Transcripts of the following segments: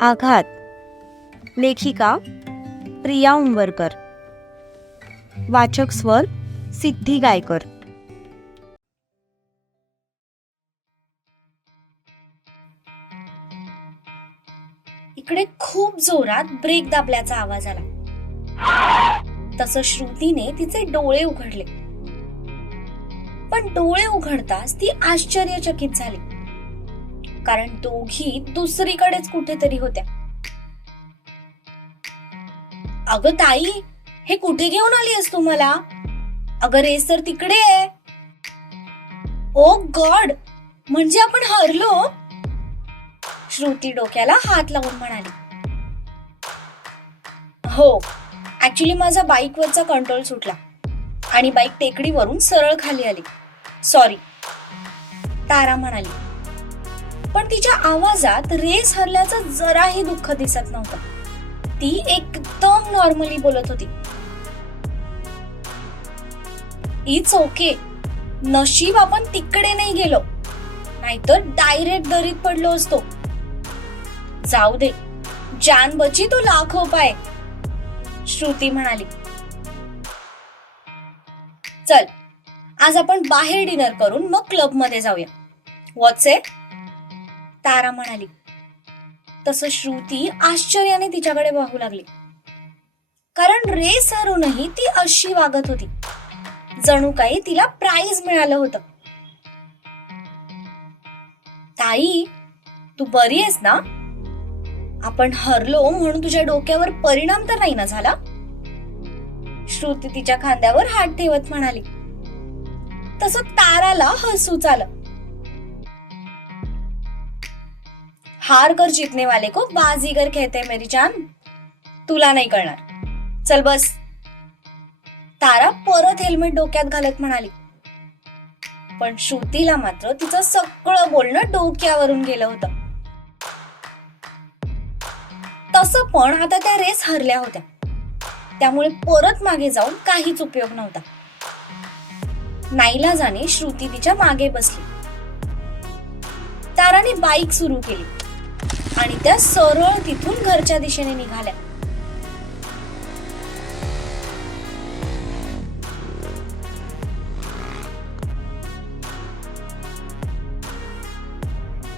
आघात. लेखिका प्रिया उंबरकर. वाचक स्वर सिद्धी गायकर. इकडे खूप जोरात ब्रेक दाबल्याचा आवाज आला. तस श्रुतीने तिचे डोळे उघडले. पण डोळे उघडताच ती आश्चर्यचकित झाली. कारण दोघी दुसरीकडेच कुठेतरी होत्या. अगं ताई हे कुठे घेऊन आली आहेस तू मला अगं रेसर तिकडे आहे. ओ गॉड म्हणजे आपण हरलो? श्रुती डोक्याला हात लावून म्हणाली. हो ऍक्च्युली माझा बाईकवरचा कंट्रोल सुटला. आणि बाईक टेकडीवरून सरळ खाली आली. सॉरी तारा म्हणाली. पण तिच्या आवाजात रेस हरल्याचं जराही दुःख दिसत नव्हतं. ती एकदम नॉर्मली बोलत होती. It's okay. नशीब आपण तिकडे नाही गेलो. नाहीतर डायरेक्ट दरीत पडलो असतो. जाऊ दे. जान बची तो लाखो पाय. श्रुती म्हणाली. चल. आज आपण बाहेर डिनर करून मग क्लबमध्ये जाऊया व्हॉट्स तारा म्हणाली. तसं श्रुती आश्चर्याने तिच्याकडे पाहू लागली. कारण रेस हरूनही ती अशी वागत होती. जणू काही तिला प्राइज मिळालं होतं. ताई तू बरी आहेस ना? आपण हरलो म्हणून तुझ्या डोक्यावर परिणाम तर नाही ना झाला? श्रुती तिच्या खांद्यावर हात ठेवत म्हणाली. तसं ताराला हसूच आलं हार कर जितने वाले को बाजीगर कहते हैं मेरी जान। तुला नाही कळणार चल बस। तारा परत हेल्मेट डोक्यात घालत म्हणाली. पण श्रुतीला मात्र तिचं सगळं बोलणं डोक्यावरून गेलं होतं. तसं पण आता त्या रेस हरल्या होत्या. त्यामुळे परत मागे जाऊन काहीच उपयोग नव्हता. नाईलाजाने श्रुती तिच्यामागे बसली. ताराने बाईक सुरू केली. आणि त्या सरळ तिथून घरच्या दिशेने निघाल्या.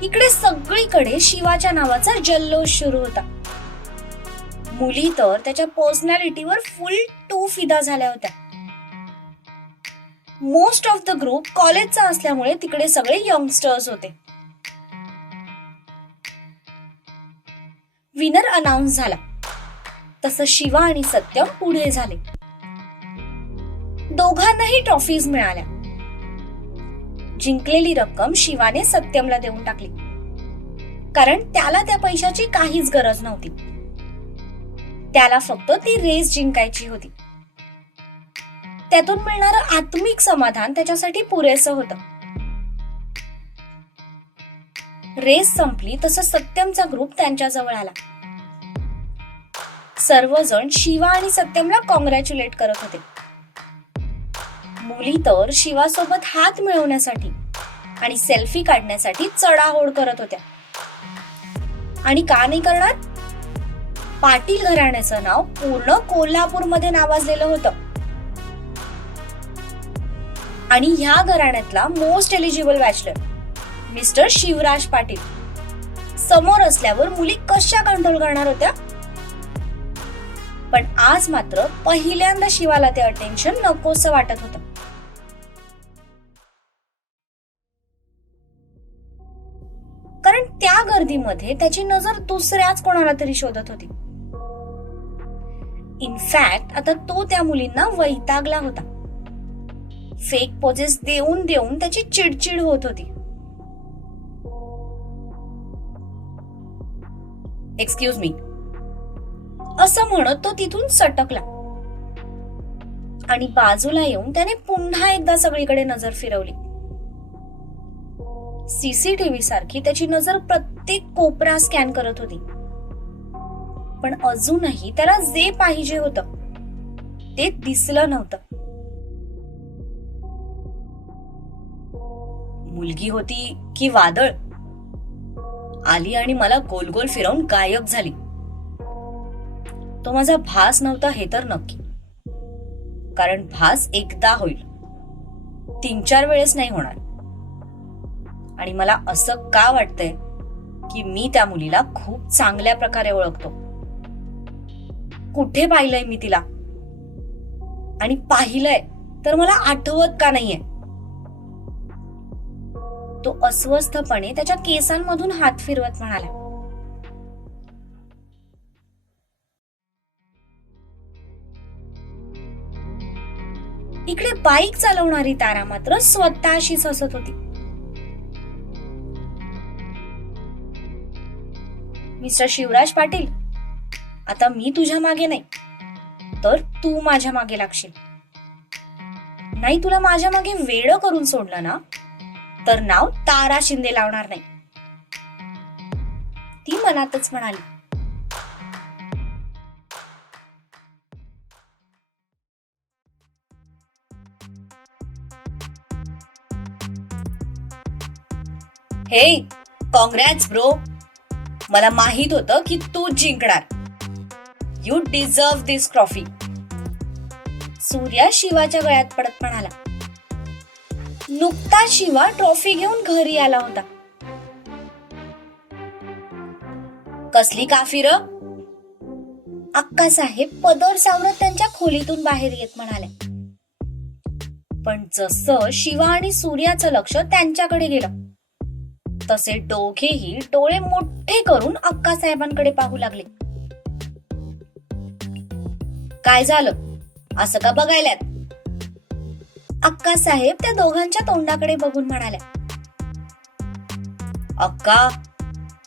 इकडे सगळीकडे शिवाच्या नावाचा जल्लोष सुरू होता. मुली तर त्याच्या पर्सनॅलिटीवर फुल टू फिदा झाल्या होत्या. मोस्ट ऑफ द ग्रुप कॉलेजचा असल्यामुळे तिकडे सगळे यंगस्टर्स होते. विनर अनाऊन्स झाला. तसं शिवा आणि सत्यम पुढे झाले. दोघांनाही ट्रॉफीज मिळाल्या. जिंकलेली रक्कम शिवाने सत्यमला देऊन टाकली. कारण त्याला त्या पैशाची काहीच गरज नव्हती. त्याला फक्त ती रेस जिंकायची होती. त्यातून मिळणारं आत्मिक समाधान त्याच्यासाठी पुरेसं होतं. रेस संपली तसं सत्यमचा ग्रुप त्यांच्या जवळ आला. सर्वजण शिवा आणि सत्यमला कॉंग्रॅच्युलेट करत होते. मुली तर शिवासोबत हात मिळवण्यासाठी आणि सेल्फी काढण्यासाठी चढाओढ करत होत्या. आणि का नाही करणार? पाटील घराण्याचं नाव पूर्ण कोल्हापूरमध्ये नावाजलेलं होतं. आणि ह्या घराण्यातला most eligible bachelor mister Shivraj Patil. समोर असल्यावर मुली कशा कंट्रोल करणार होत्या? पण आज मात्र पहिल्यांदा शिवाला ते अटेन्शन नकोस वाटत होतं. कारण त्या गर्दीमध्ये त्याची नजर दुसऱ्याच कोणाला तरी शोधत होती. इनफॅक्ट आता तो त्या मुलींना वैतागला होता. फेक पोजेस देऊन देऊन त्याची चिडचिड होत होती. एक्सक्यूज मी असं म्हणत तो तिथून सटकला. आणि बाजूला येऊन त्याने पुन्हा एकदा सगळीकडे नजर फिरवली. सीसीटीव्ही सारखी त्याची नजर प्रत्येक कोपरा स्कॅन करत होती. पण अजूनही त्याला जे पाहिजे होत ते दिसलं नव्हतं. मुलगी होती की वादळ? आली आणि मला गोल गोल फिरवून गायब झाली. तो माझा भास नव्हता हे तर नक्की. कारण भास एकदा होईल. तीन चार वेळेस नाही होणार. आणि मला असं का वाटतंय की मी त्या मुलीला खूप चांगल्या प्रकारे ओळखतो. कुठे पाहिलंय मी तिला? आणि पाहिलंय तर मला आठवत का नाहीये? तो अस्वस्थपणे त्याच्या केसांमधून हात फिरवत म्हणाला. इकडे बाईक चालवणारी तारा मात्र स्वतःशीच हसत होती. मिस्टर शिवराज पाटील आता मी तुझ्या मागे नाही तर तू माझ्या मागे लागशील. नाही तुला माझ्या मागे वेळ करून सोडलं ना? तर नाव तारा शिंदे लावणार नाही. ती मनातच म्हणाली. हे कॉंग्रॅट्स ब्रो मला माहीत होतं की तू जिंकणार. You deserve this trophy Surya शिवाच्या गळ्यात पडत म्हणाला. नुकता शिवा ट्रॉफी घेऊन घरी आला होता. कसली काफिर अक्का साहेब पदर सावरत त्यांच्या खोलीतून बाहेर येत म्हणाले. पण जसं शिवा आणि सूर्याचं लक्ष त्यांच्याकडे गेलं तसे दोघेही डोळे मोठे करून अक्का साहेबांकडे पाहू लागले. काय झालं? असं का बघायला अक्का साहेब त्या दोघांच्या तोंडाकडे बघून म्हणाल्या अक्का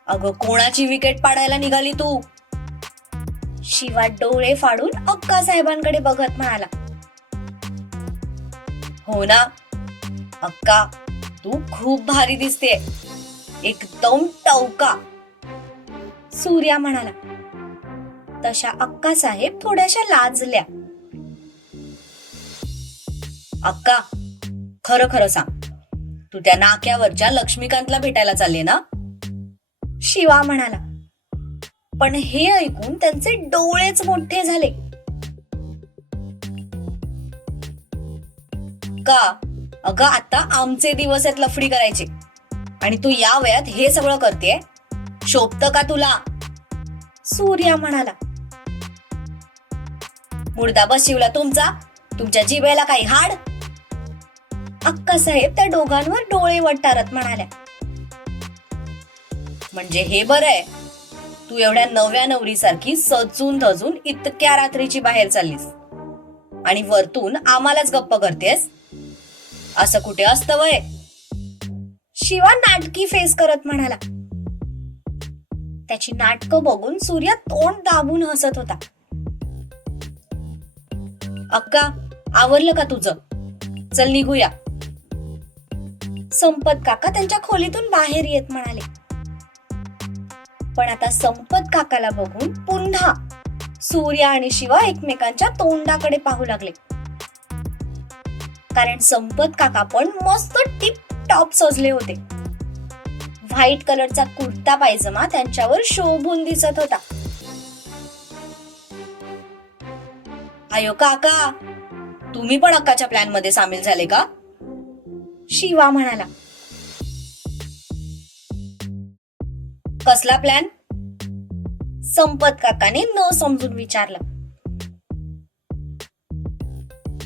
अगं कोणाची विकेट पाडायला निघाली तू? शिवा डोळे फाडून अक्का साहेबांकडे बघत म्हणाला हो ना अक्का तू खूप भारी दिसते एकदम टवका. सूर्या म्हणाला तशा अक्का साहेब थोड्याशा लाजल्या. अक्का खरं खरं सांग. तू त्या नाक्यावरच्या लक्ष्मीकांतला भेटायला चालले ना? शिवा म्हणाला. पण हे ऐकून त्यांचे डोळेच मोठे झाले. का? अगं आता आमचे दिवस आहेत लफडी करायचे. आणि तू या वयात हे सगळं करते शोभत का तुला? सूर्या म्हणाला. मुर्दाबाद शिवला तुमचा. तुमच्या जिभेला काही हाड अक्कासाहेब त्या दोघांवर डोळे वटारत म्हणाल्या. म्हणजे हे बरं आहे. तू एवढ्या नव्या नवरीसारखी सजून धजून इतक्या रात्रीची बाहेर चाललीस. आणि वरतून आम्हालाच गप्प करतेस? असं कुठे असतं वय? शिवा नाटकी फेस करत म्हणाला. त्याची नाटकं बघून सूर्य तोंड दाबून हसत होता. अक्का आवरलं का तुझं? चल निघूया. संपत काका त्यांच्या खोलीतून बाहेर येत म्हणाले. पण आता संपत काकाला बघून पुन्हा सूर्य आणि शिवा एकमेकांच्या तोंडाकडे पाहू लागले. कारण संपत काका पण मस्त टिप टॉप सजले होते. व्हाईट कलरचा कुर्ता पायजमा त्यांच्यावर शोभून दिसत होता. आयो काका तुम्ही पण अक्काच्या प्लॅनमध्ये सामील झाले का? शिवा म्हणाला. कसला प्लॅन संपत काकाने न समजून विचारलं.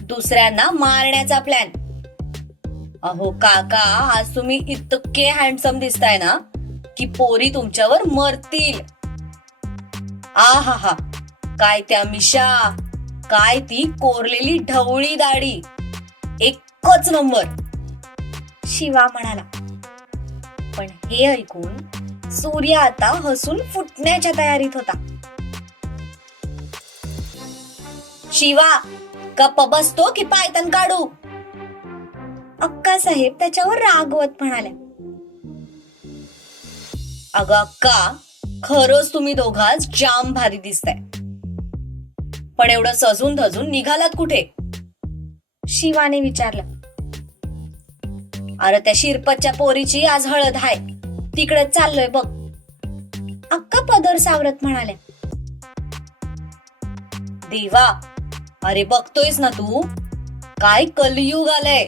दुसऱ्यांना मारण्याचा प्लॅन अहो काका आज तुम्ही इतके हँडसम दिसताय ना की पोरी तुमच्यावर मरतील. आ हा हा काय त्या मिशा काय ती कोरलेली ढवळी दाढी. एकच नंबर. शिवा म्हणाला. पण हे ऐकून सूर्य आता हसून फुटण्याच्या तयारीत होता. शिवा गप्प बसतो की पायतन काढू? अक्का साहेब त्याच्यावर रागवत म्हणाल्या. अगं अक्का खरंच तुम्ही दोघाच जाम भारी दिसताय. पण एवढं सजून धजून निघालात कुठे? शिवाने विचारलं. अरे त्या शिरपतच्या पोरीची आज हळद हाय. तिकडे चाललोय बघ. पदर सावरत म्हणाल्या. देवा अरे बघतोयस ना तू? काय कलियुग आलंय.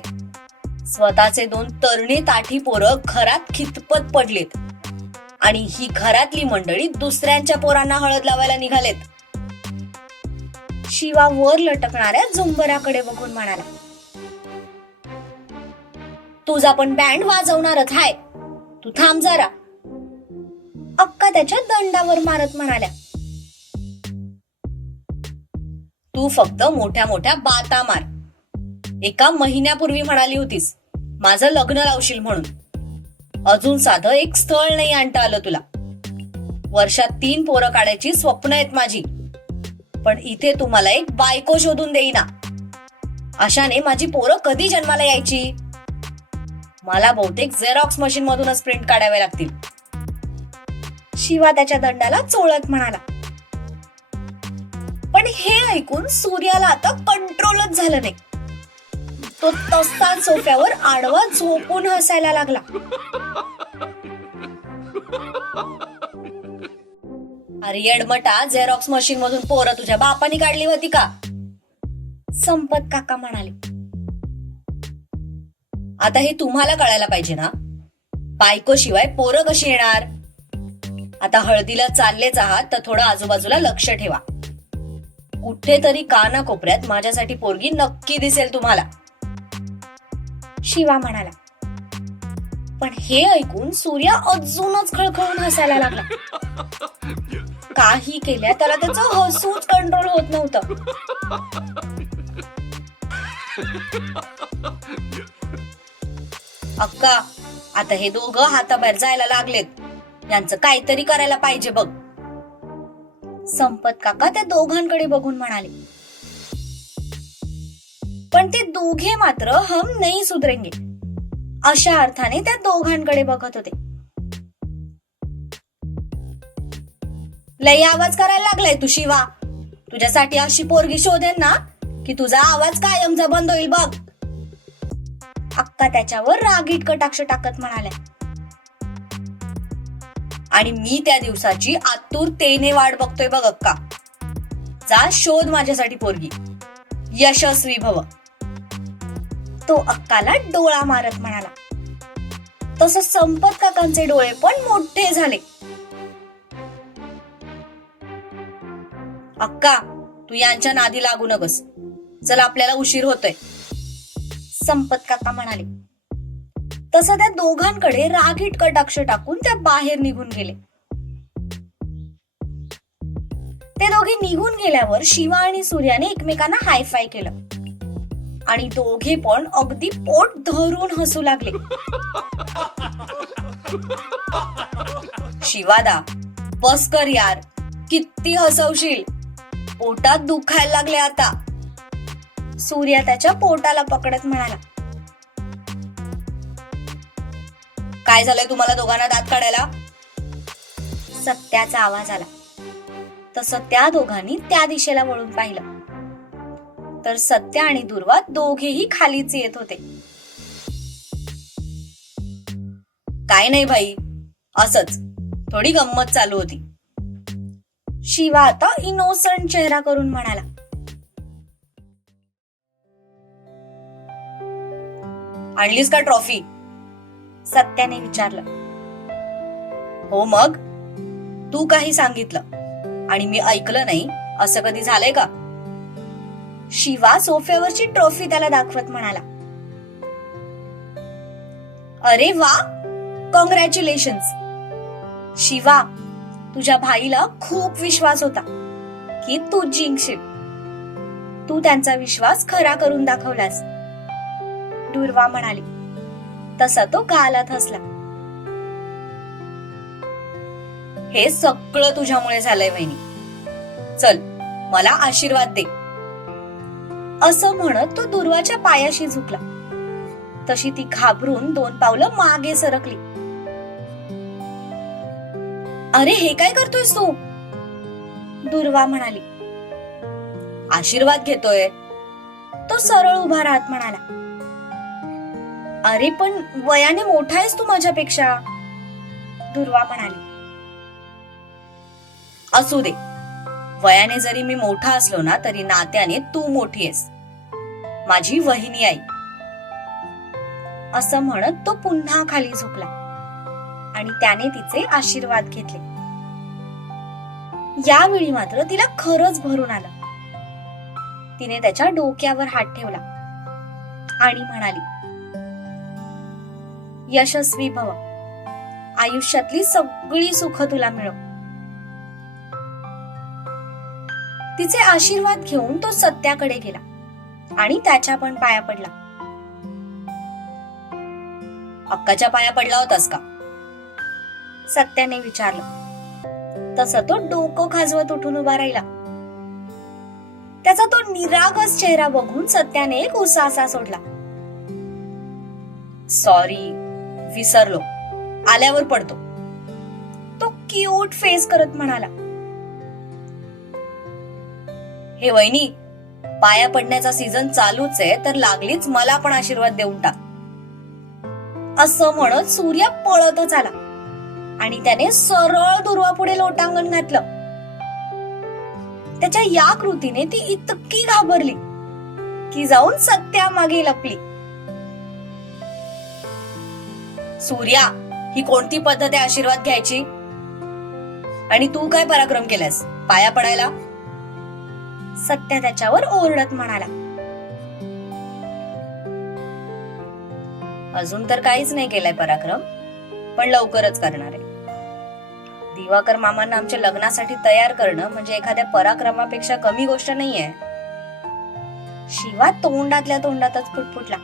स्वतःचे दोन तरणी ताठी पोरं घरात खितपत पडलेत. आणि ही घरातली मंडळी दुसऱ्यांच्या पोरांना हळद लावायला निघालेत. शिवा वर लटकणाऱ्या झुंबराकडे बघून म्हणाला. तुझा पण बँड वाजवणारच हाय. तू थांब जरा. अक्का त्याच्या दंडावर मारत म्हणाल्या. तू फक्त मोठ्या मोठ्या बाता मार. एका महिन्यापूर्वी म्हणाली होतीस माझं लग्न लावशील म्हणून. अजून साधं एक स्थळ नाही आणता आलं तुला. वर्षात तीन पोरं काढायची स्वप्न आहेत माझी. पण इथे तुम्हाला एक बायको शोधून देईना. अशाने माझी पोरं कधी जन्माला यायची? मला बहुतेक झेरॉक्स मशीन मधूनच प्रिंट काढावे लागतील. शिवा त्याच्या दंडाला चोळत म्हणाला. पण हे ऐकून सूर्याला आता कंट्रोलच झालं नाही. तो तस्ताच सोफ्यावर आडवा झोपून हसायला लागला. अरे येडमटा झेरॉक्स मशीन मधून पोरं तुझ्या बापानी काढली होती का? संपत काका म्हणाले. आता हे तुम्हाला कळायला पाहिजे ना? बायको शिवाय पोरं कशी येणार? आता हळदीला चाललेच आहात तर थोडं आजूबाजूला लक्ष ठेवा. कुठेतरी काना कोपऱ्यात माझ्यासाठी पोरगी नक्की दिसेल तुम्हाला. शिवा म्हणाला. पण हे ऐकून सूर्य अजूनच खळखळून हसायला लागला. काही केल्या त्याला त्याचं हसूच कंट्रोल होत नव्हतं. अक्का आता हे दोघं हाताबाहेर जायला लागलेत. यांचं काहीतरी करायला पाहिजे बघ. संपत काका त्या दोघांकडे बघून म्हणाले. पण ते दोघे मात्र हम नाही सुधरेंगे. अशा अर्थाने त्या दोघांकडे बघत होते. लई आवाज करायला लागलाय तू शिवा. तुझ्यासाठी अशी पोरगी शोधेन ना की तुझा आवाज कायमचा बंद होईल बघ. अक्का त्याच्यावर रागीट कटाक्ष टाकत म्हणाल्या. आणि मी त्या दिवसाची आतुरतेने वाट बघतोय बघ अक्का. जा शोध माझ्यासाठी पोरगी. यशस्वी भव. तो अक्काला डोळा मारत म्हणाला. तसं संपत काकांचे डोळे पण मोठे झाले. अक्का तू यांच्या नादी लागू नकस चल आपल्याला उशीर होतोय. संपत काका म्हणाले. तसं त्या दोघांकडे रागीट कटाक्ष टाकून त्या बाहेर निघून गेले. ते दोघे निघून गेल्यावर शिवा आणि सूर्याने एकमेकांना हायफाय केलं. आणि दोघे पण अगदी पोट धरून हसू लागले. शिवादा बस कर यार किती हसवशील. पोटात दुखायला लागले आता. सूर्या त्याच्या पोटाला पकडत म्हणाला. काय झालंय तुम्हाला दोघांना दात काढायला? सत्याचा आवाज आला. तसं त्या दोघांनी त्या दिशेला वळून पाहिलं. तर सत्य आणि दुर्वा दोघेही खालीच येत होते. काय नाही भाई असच. थोडी गंमत चालू होती. शिवा आता इनोसंट चेहरा करून म्हणाला. आणलीस का ट्रॉफी? सत्याने विचारलं. हो मग? तू काही सांगितलं. आणि मी ऐकलं नाही. असं कधी झालंय का? शिवा सोफ्यावरची ट्रॉफी त्याला दाखवत म्हणाला. अरे वा! कॉंग्रॅच्युलेशन शिवा तुझ्या भाईला खूप विश्वास होता की तू जिंकशील. तू त्यांचा विश्वास खरा करून दाखवलास. दुर्वा म्हणाली. तसा तो गालात हसला. हे सगळं तुझ्यामुळे झालंय वहिनी. चल मला आशीर्वाद दे. असं म्हणत तो दुर्वाच्या पायाशी झुकला. तशी ती घाबरून दोन पावलं मागे सरकली. अरे हे काय करतोयस तू? दुर्वा म्हणाली. आशीर्वाद घेतोय. तो सरळ उभा राहत म्हणाला. अरे पण वयाने मोठा आहेस तू माझ्यापेक्षा. दुर्वा म्हणाली. असू दे. वयाने जरी मी मोठा असलो ना तरी नात्याने तू मोठी आहेस. माझी वहिनी आई. असं म्हणत तो पुन्हा खाली झोपला. आणि त्याने तिचे आशीर्वाद घेतले. यावेळी मात्र तिला खरंच भरून आलं. तिने त्याच्या डोक्यावर हात ठेवला. आणि म्हणाली यशस्वी भव. आयुष्यातली सगळी सुख तुला मिळव. तिचे आशीर्वाद घेऊन तो सत्याकडे गेला आणि त्याच्या पण पाया पडला. अक्काच्या पाया पडला होतास का? सत्याने विचारलं. तसं तो डोकं खाजवत उठून उभा राहिला. त्याचा तो निरागस चेहरा बघून सत्याने एक उसासा सोडला. सॉरी विसरलो. आल्यावर पडतो. तो क्यूट फेस करत म्हणाला. हे वहिनी पाया पडण्याचा सीझन चालूच आहे तर लागलीच मला पण आशीर्वाद देऊन टाक. असं म्हणत सूर्य पळतच आला आणि त्याने सरळ दुर्वा पुढे लोटांगण घातलं. त्याच्या या कृतीने ती इतकी घाबरली की जाऊन सत्या मागे लपली. सूर्या ही कोणती पद्धत आहे आशीर्वाद घ्यायची? आणि तू काय पराक्रम केलास? पाया पडायला? सत्या त्याच्यावर ओरडत म्हणाला. अजून तर काहीच नाही केलाय पराक्रम पण लवकरच करणार आहे. दिवाकर मामांना आमच्या लग्नासाठी तयार करणं म्हणजे एखाद्या पराक्रमापेक्षा कमी गोष्ट नाहीये. शिवा तोंडातल्या तोंडातच फुटफुटला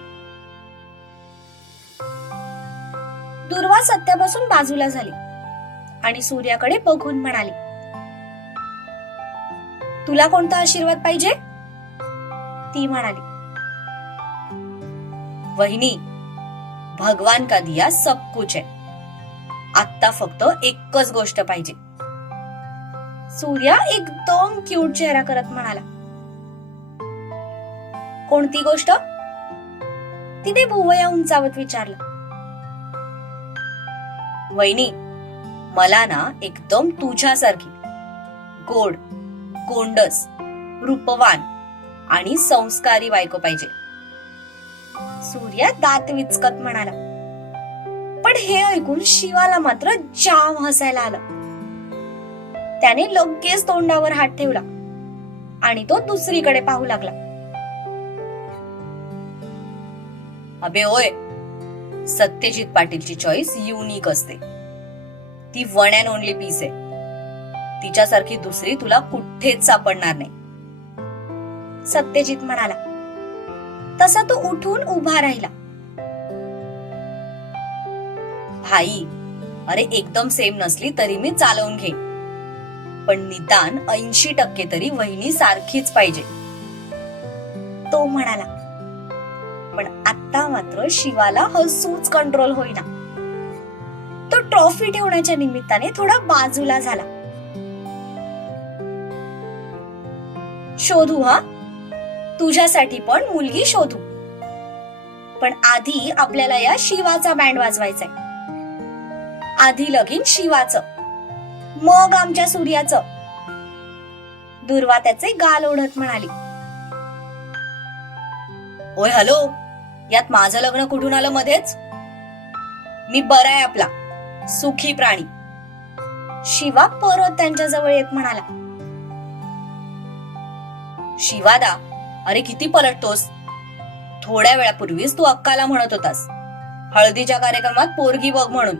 दुर्वा सत्यापासून बाजूला झाली. आणि सूर्याकडे बघून म्हणाली तुला कोणता आशीर्वाद पाहिजे? ती म्हणाली वहिनी भगवान का दिया सब कुछ है. आत्ता फक्त एकच गोष्ट पाहिजे. सूर्या एकदम क्यूट चेहरा करत म्हणाला कोणती गोष्ट? तिने भुवया उंचावत विचारलं वहिनी मला ना एकदम तुझ्यासारखी गोड गोंडस रूपवान आणि संस्कारी बायको पाहिजे. सूर्या दात विचकत म्हणाला. पण हे ऐकून शिवाला मात्र जाम हसायला आलं. त्याने लगेच तोंडावर हात ठेवला आणि तो दुसरीकडे पाहू लागला. अबे ओय सत्यजित पाटीलची चॉईस युनिक असते. ती वन अँड ओनली पीस आहे. तिच्यासारखी दुसरी तुला कुठेच सापडणार नाही. सत्यजित म्हणाला तसा तो उठून उभा राहिला. भाई अरे एकदम सेम नसली तरी मी चालवून घेईन. पण निदान ऐंशी टक्के तरी वहिनी सारखीच पाहिजे. तो म्हणाला पण आता मात्र शिवाला हसूच कंट्रोल होईना. तो ट्रॉफी ठेवण्याच्या निमित्ताने थोडा बाजूला झाला. शोधू हा? तुझ्यासाठी पण मुलगी शोधू. पण आधी आपल्याला या शिवाचा बँड वाजवायचा आधी लगीन शिवाचं मग आमच्या सूर्याचं. दुर्वा त्याचे गाल ओढत म्हणाली. ओय हॅलो? यात माझं लग्न कुठून आलं मध्येच? मी बरा आहे आपला सुखी प्राणी. शिवा परत त्यांच्या जवळ येत म्हणाला. शिवादा अरे किती पलटतोस? थोड्या वेळापूर्वीच तू अक्काला म्हणत होतास. हळदीच्या कार्यक्रमात पोरगी बघ म्हणून.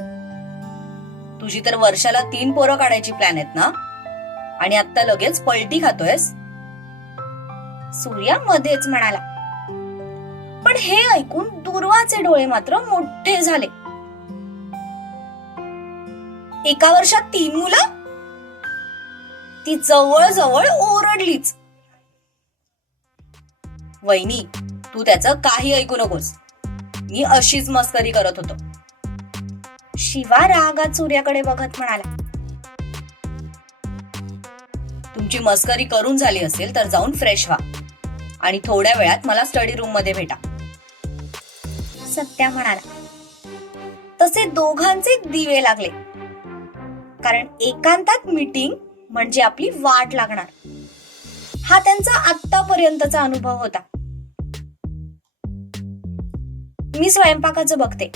तुझी तर वर्षाला तीन पोरं काढायची प्लॅन आहेत ना? आणि आता लगेच पलटी खातोयस? सूर्या मध्येच म्हणाला. पण हे ऐकून दुर्वाचे डोळे मात्र मोठे झाले. एका वर्षात तीन मुलं? ती जवळ जवळ ओरडलीच. वहिनी तू त्याचं काही ऐकू नकोस. मी अशीच मस्करी करत होतो. शिवा रागात सूर्याकडे बघत म्हणाला तुमची मस्करी करून झाली असेल तर जाऊन फ्रेश व्हा आणि थोड्या वेळात मला स्टडी रूममध्ये भेटा. सत्या म्हणाला तसे दोघांचे दिवे लागले. कारण एकांतात मीटिंग म्हणजे आपली वाट लागणार. हा त्यांचा आतापर्यंतचा अनुभव होता. मी स्वयंपाकाचं बघते.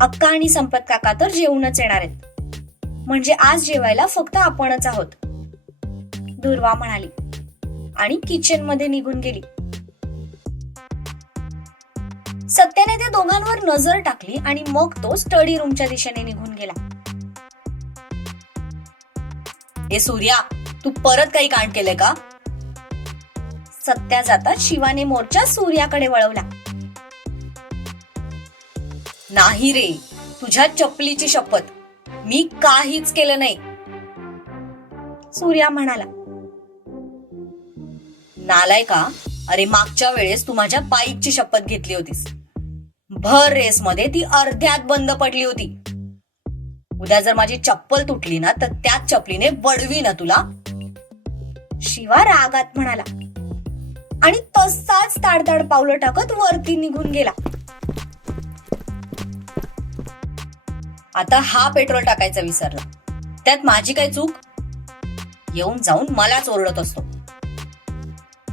अक्का आणि संपत काका तर जेवूनच येणार आहेत. म्हणजे आज जेवायला फक्त आपणच आहोत. दुर्वा म्हणाली आणि किचनमध्ये निघून गेली. सत्याने त्या दोघांवर नजर टाकली आणि मग तो स्टडी रूमच्या दिशेने निघून गेला. ए सूर्या तू परत काही कांड केले का? सत्या जाता शिवाने मोर्चा सूर्याकडे वळवला. नाही रे तुझ्या चपलीची शपथ. मी काहीच केलं नाही. सूर्या म्हणाला. नालाय का अरे मागच्या वेळेस तू माझ्या बाईकची शपथ घेतली होतीस. भर रेसमध्ये ती अर्ध्यात बंद पडली होती. उद्या जर माझी चप्पल तुटली ना तर त्याच चपलीने वडवी ना तुला. शिवा रागात म्हणाला. आणि तसाच ताडताड पावलं टाकत वरती निघून गेला. आता हा पेट्रोल टाकायचा विसरला. त्यात माझी काय चूक? येऊन जाऊन मलाच ओरडत असतो.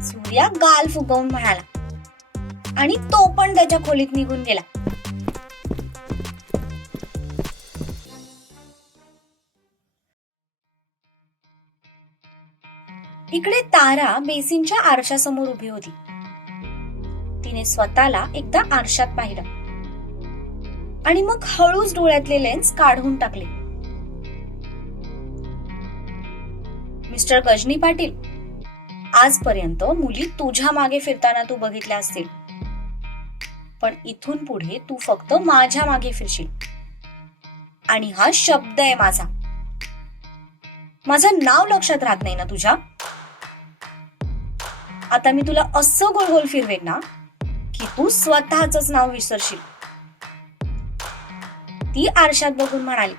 सूर्या गाल फुगवून म्हणाला. आणि तो पण त्याच्या खोलीत निघून गेला. इकडे तारा बेसिनच्या आरशासमोर उभी होती. तिने स्वतःला एकदा आरशात पाहिलं. आणि मग हळूच डोळ्यातले लेन्स काढून टाकले. मिस्टर गजनी पाटील आजपर्यंत मुली तुझ्या मागे फिरताना तू बघितल्या असतील. पण इथून पुढे तू फक्त माझ्या मागे फिरशील. आणि हा शब्द आहे माझा. माझं नाव लक्षात राहत नाही ना तुझ्या? आता मी तुला असं गोल फिरवेन ना की तू स्वतःच नाव विसरशील. ती आरशात बघून म्हणाली.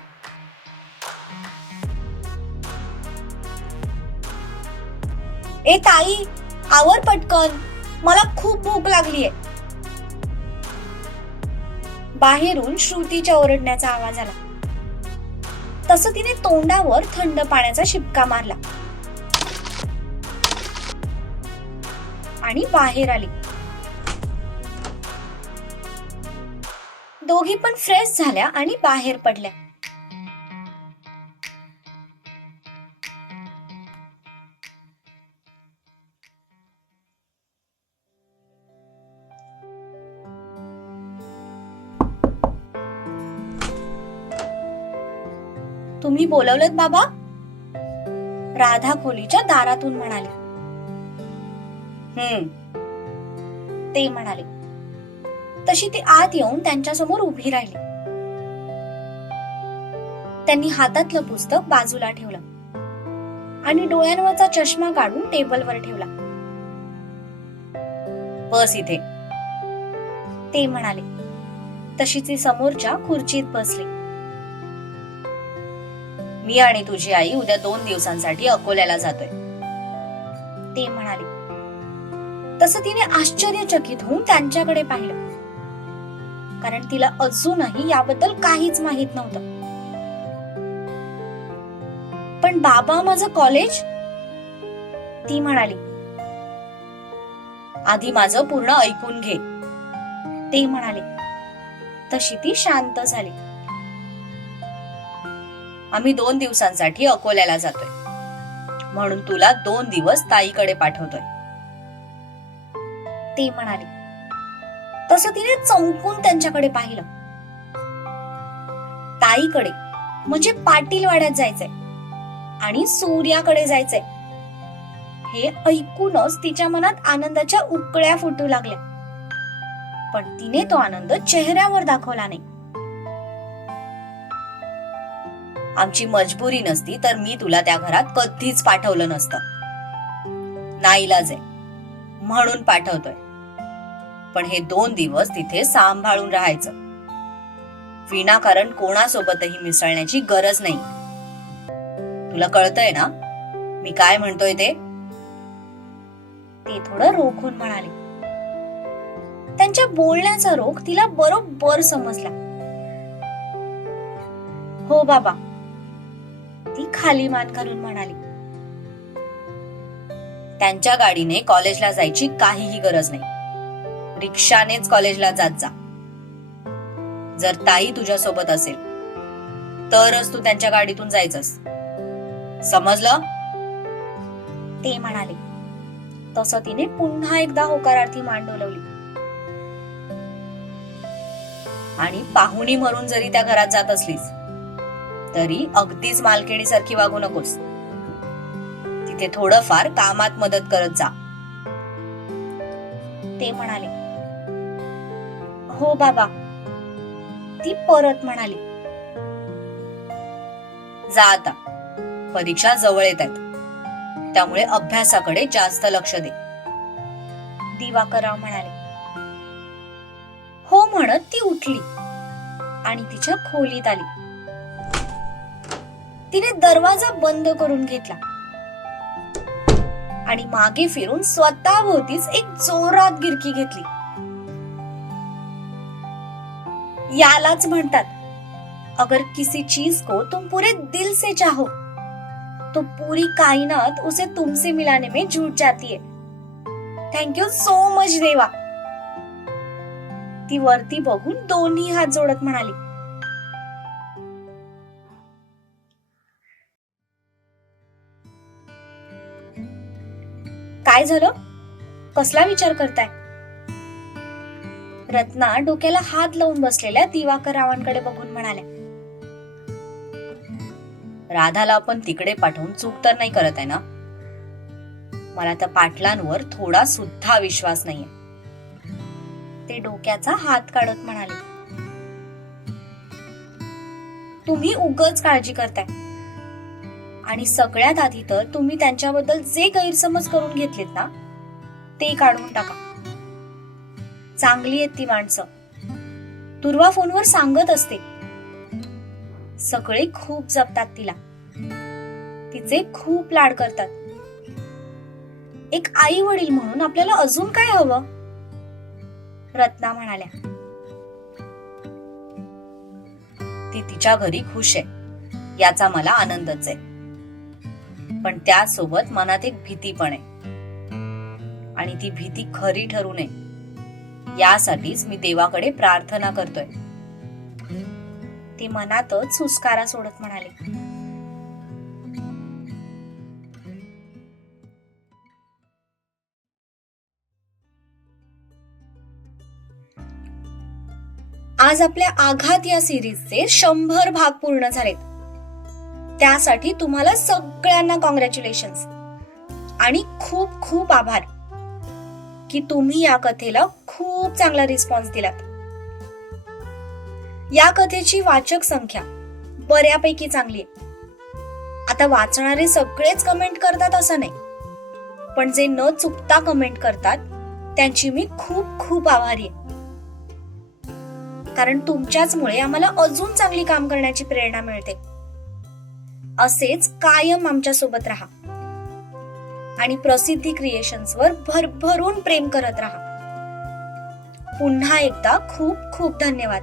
ए ताई आवर पटकन. मला खूप भूक लागलीये. बाहेरून श्रुतीच्या ओरडण्याचा आवाज आला. तसं तिने तोंडावर थंड पाण्याचा शिपका मारला. आणि बाहेर आली. दोघी पण फ्रेश झाल्या आणि बाहेर पडल्या. तुम्ही बोलवलं बाबा? राधा खोलीच्या दारातून म्हणाले. हम्म. ते म्हणाले. तशी ती आत येऊन त्यांच्यासमोर उभी राहिली. त्यांनी हातातलं पुस्तक बाजूला ठेवलं आणि डोळ्यांवरचा चष्मा काढून टेबलवर ठेवला. बस इथे. ते म्हणाले. तशी ती समोरच्या खुर्चीत बसली. मी आणि तुझी आई उद्या दोन दिवसांसाठी अकोल्याला जातोय. ते म्हणाले. तसं तिने आश्चर्यचकित होऊन त्यांच्याकडे पाहिलं. कारण तिला अजूनही याबद्दल काहीच माहीत नव्हतं. पण बाबा माझं कॉलेज? ती म्हणाली. आधी माझं पूर्ण ऐकून घे. ते म्हणाले. तशी ती शांत झाली. आम्ही दोन दिवसांसाठी अकोल्याला जातोय. म्हणून तुला दोन दिवस ताईकडे पाठवतोय. ते म्हणाले. तसं तिने चौकून त्यांच्याकडे पाहिलं. ताईकडे म्हणजे पाटील वाड्यात जायचंय. आणि सूर्याकडे जायचंय. हे ऐकूनच तिच्या मनात आनंदाच्या उकळ्या फुटू लागल्या. पण तिने तो आनंद चेहऱ्यावर दाखवला नाही. आमची मजबुरी नसती तर मी तुला त्या घरात कधीच पाठवलं नसतं. नाईलाज आहे म्हणून पाठवतोय. पण हे दोन दिवस तिथे सांभाळून राहायचं. विनाकारण कोणासोबतही मिसळण्याची गरज नाही. तुला कळतंय ना? मी काय म्हणतोय ते? ते थोडं रोखून म्हणाले. त्यांच्या बोलण्याचा रोख तिला बरोबर समजला. हो बाबा ती खाली मान घालून म्हणाली. त्यांच्या गाडीने कॉलेजला जायची काहीही गरज नाही. रिक्षानेच कॉलेजला जात जा. जर ताई तुझ्यासोबत असेल तरच तू त्यांच्या गाडीतून जायचंस. समजलं? ते म्हणाले. तसं तिने पुन्हा एकदा होकारार्थी मान डोलवली. आणि पाहुणी म्हणून जरी त्या घरात जात असलीस तरी अगदीच मालकिणीसारखी वागू नकोस. तिथे थोडंफार कामात मदत करत जा. ते म्हणाले. हो बाबा. ती परत म्हणाली. जा आता. परीक्षा जवळ येत आहेत. त्यामुळे अभ्यासाकडे जास्त लक्ष दे. दिवाकरराव म्हणाले. हो म्हणत ती उठली आणि तिच्या खोलीत आली. तिने दरवाजा बंद करून घेतला. आणि मागे फिरून स्वतःभोवतीच एक जोरात गिरकी घेतली. यालाच म्हणतात अगर किसी चीज को तुम पूरे दिल से चाहो तो पूरी कायनात उसे तुमसे मिलाने में जुट जाती है. थँक यू सो मच देवा. ती वरती बघून दोन्ही हात जोडत म्हणाली काय झालं? कसला विचार करताय? रत्ना डोक्याला हात लावून बसलेल्या दिवाकर रावांकडे बघून म्हणाल्या राधाला आपण तिकडे पाठवून चूक तर नाही करत आहे ना? मला त्या पाटलांवर थोडा सुद्धा विश्वास नाहीये. ते डोक्याचा हात काढत म्हणाले तुम्ही उगच काळजी करताय. आणि सगळ्यात आधी तर तुम्ही त्यांच्याबद्दल जे गैरसमज करून घेतलेत ना ते काढून टाका. चांगली आहेत ती माणसं. तुर्वा फोनवर सांगत असते. सगळे खूप जपतात तिला. तिचे खूप लाड करतात. एक आई वडील म्हणून आपल्याला अजून काय हवं? रत्ना म्हणाल्या. ती तिच्या घरी खुश आहे. याचा मला आनंदच आहे. पण त्यासोबत मनात एक भीती पण आहे. आणि ती भीती खरी ठरू नये. यासाठीच मी देवाकडे प्रार्थना करतोय. ती मनातच सुस्कारा सोडत म्हणाले. आज आपल्या आघात या सिरीजचे शंभर भाग पूर्ण झालेत. त्यासाठी तुम्हाला सगळ्यांना कॉंग्रॅच्युलेशन आणि खूप खूप आभार की तुम्ही या कथेला खूप चांगला रिस्पॉन्स दिलात. या कथेची वाचक संख्या बऱ्यापैकी चांगली आहे. आता वाचणारे सगळेच कमेंट करतात असं नाही पण जे न चुकता कमेंट करतात त्यांची मी खूप खूप आभारी आहे. कारण तुमच्याचमुळे आम्हाला अजून चांगली काम करण्याची प्रेरणा मिळते. असेच कायम आमच्यासोबत राहा. आणि प्रसिद्धी क्रिएशन्स वर भरभरून प्रेम करत राहा. पुन्हा एकदा खूप खूप धन्यवाद.